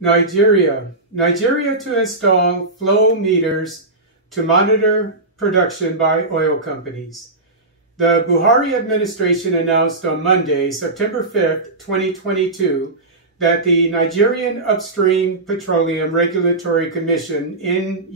Nigeria to install flow meters to monitor production by oil companies. The Buhari administration announced on Monday, September 5th, 2022, that the Nigerian Upstream Petroleum Regulatory Commission, NUPRC,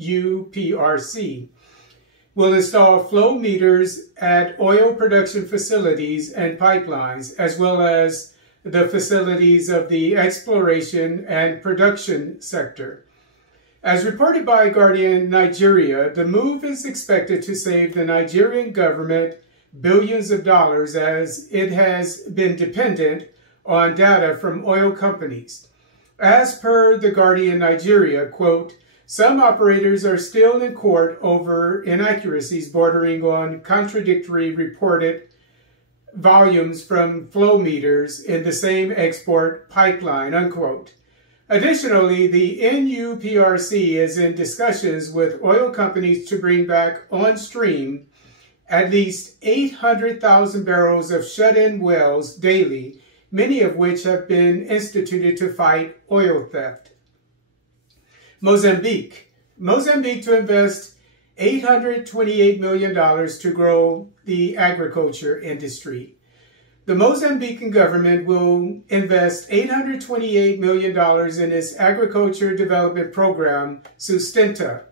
will install flow meters at oil production facilities and pipelines, as well as the facilities of the exploration and production sector. As reported by Guardian Nigeria, the move is expected to save the Nigerian government billions of dollars, as it has been dependent on data from oil companies. As per the Guardian Nigeria, quote, some operators are still in court over inaccuracies bordering on contradictory reported volumes from flow meters in the same export pipeline, unquote. Additionally, the NUPRC is in discussions with oil companies to bring back on stream at least 800,000 barrels of shut-in wells daily, many of which have been instituted to fight oil theft. Mozambique to invest $828 million to grow the agriculture industry. The Mozambican government will invest $828 million in its agriculture development program, Sustenta.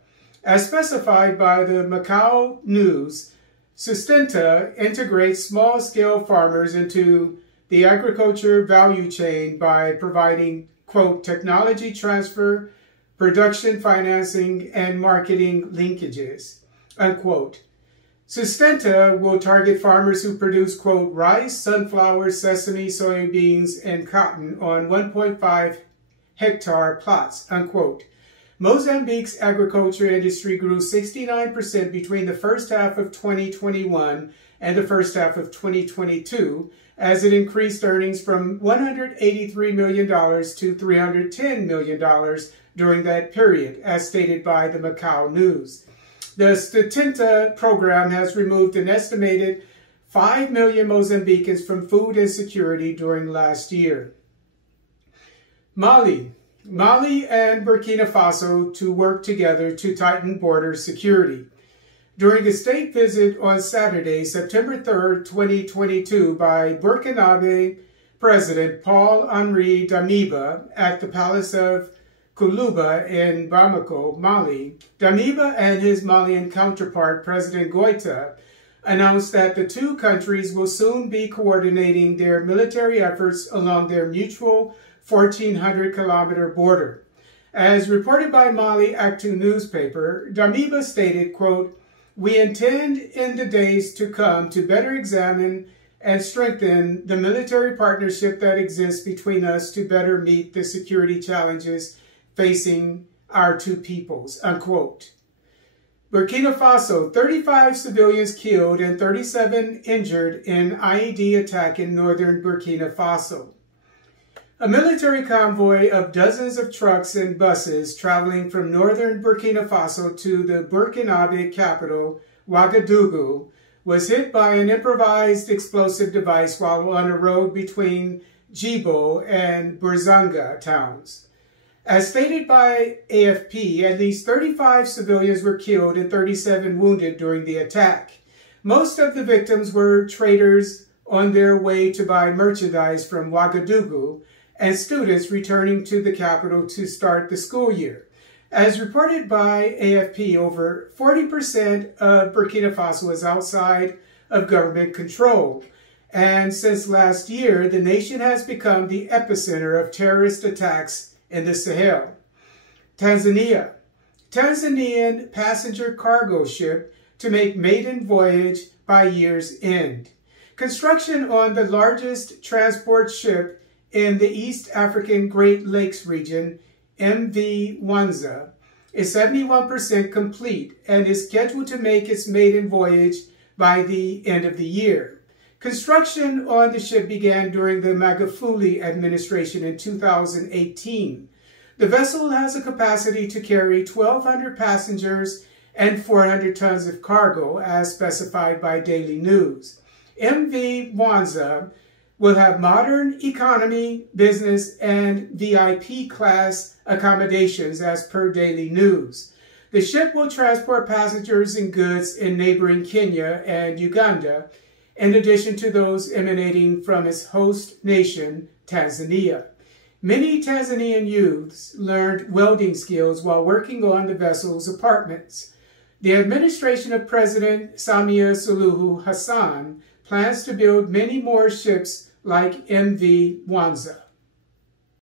As specified by the Macau News, Sustenta integrates small-scale farmers into the agriculture value chain by providing, quote, technology transfer, production financing, and marketing linkages, unquote. Sustenta will target farmers who produce, quote, rice, sunflower, sesame, soybeans, and cotton on 1.5 hectare plots, unquote. Mozambique's agriculture industry grew 69% between the first half of 2021 and the first half of 2022, as it increased earnings from $183 million to $310 million during that period, as stated by the Macau News. The Sustenta program has removed an estimated 5 million Mozambicans from food insecurity during last year. Mali and Burkina Faso to work together to tighten border security. During a state visit on Saturday, September 3rd, 2022, by Burkinabe President Paul-Henri Damiba at the Palace of Koulouba in Bamako, Mali, Damiba and his Malian counterpart, President Goita, announced that the two countries will soon be coordinating their military efforts along their mutual 1,400-kilometer border. As reported by Mali Actu newspaper, Damiba stated, quote, we intend in the days to come to better examine and strengthen the military partnership that exists between us to better meet the security challenges facing our two peoples, unquote. Burkina Faso, 35 civilians killed and 37 injured in IED attack in northern Burkina Faso. A military convoy of dozens of trucks and buses traveling from northern Burkina Faso to the Burkinabe capital, Ouagadougou, was hit by an improvised explosive device while on a road between Djibo and Burzanga towns. As stated by AFP, at least 35 civilians were killed and 37 wounded during the attack. Most of the victims were traders on their way to buy merchandise from Ouagadougou and students returning to the capital to start the school year. As reported by AFP, over 40% of Burkina Faso is outside of government control. And since last year, the nation has become the epicenter of terrorist attacks in the Sahel. Tanzania. Tanzanian passenger cargo ship to make maiden voyage by year's end. Construction on the largest transport ship in the East African Great Lakes region, MV Wanza, is 71% complete and is scheduled to make its maiden voyage by the end of the year. Construction on the ship began during the Magufuli administration in 2018. The vessel has a capacity to carry 1,200 passengers and 400 tons of cargo, as specified by Daily News. MV Wanza will have modern economy, business, and VIP class accommodations as per Daily News. The ship will transport passengers and goods in neighboring Kenya and Uganda, in addition to those emanating from its host nation, Tanzania. Many Tanzanian youths learned welding skills while working on the vessel's apartments. The administration of President Samia Suluhu Hassan plans to build many more ships like MV Mwanza.